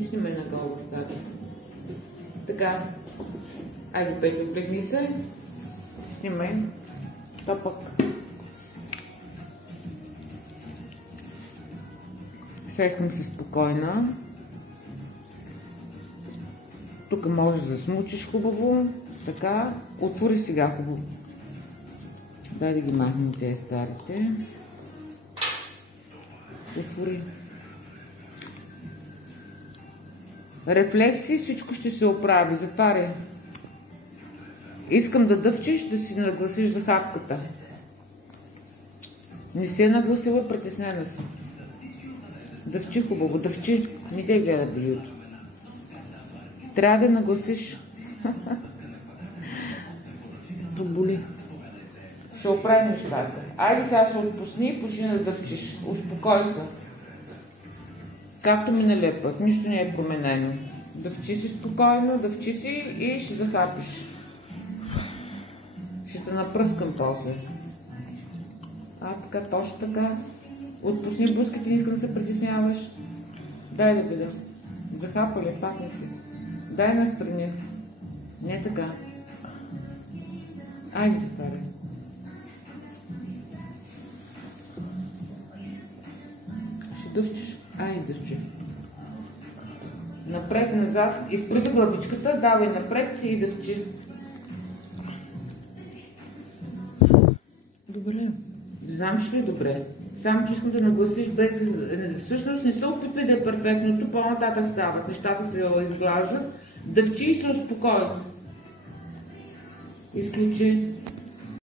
Вижте ме нагоре устата. Така. Айде, Петя, облегни се. Снимай. То пък. Сега искам се спокойна. Тук можеш да смучиш хубаво. Така. Отвори сега хубаво. Дай да ги махнем тези старите. Отвори. Рефлекси, всичко ще се оправи. Затваряй. Искам да дъвчиш, да си нагласиш за хапката. Не си е нагласила, притеснена си. Дъвчи хубаво, дъвчи. Не те гледа видеото. Трябва да нагласиш. То боли. Ще оправим нещата. Айде сега се отпусни и почни да дъвчиш. Успокой се. Както миналия път. Нищо не е променено. Дъвчи си спокойно, дъвчи си и ще захапиш. Ще те напръскам после. Така, точно така. Отпусни буските, не искам да се притесняваш. Дай да бъде. Захапали, пакни си. Дай настрани. Не така. Айде затваряй. Ще дъвчиш. Айде дъвчи. Напред, назад. Изправи главичката, давай напред и дъвчи. Добре. Знам, че ли е добре. Само, че искам да нагласиш без... Всъщност не се опитвай да е перфектното, по-нататък стават. Нещата се изглаждат. Дъвчи и се успокой. Изключи.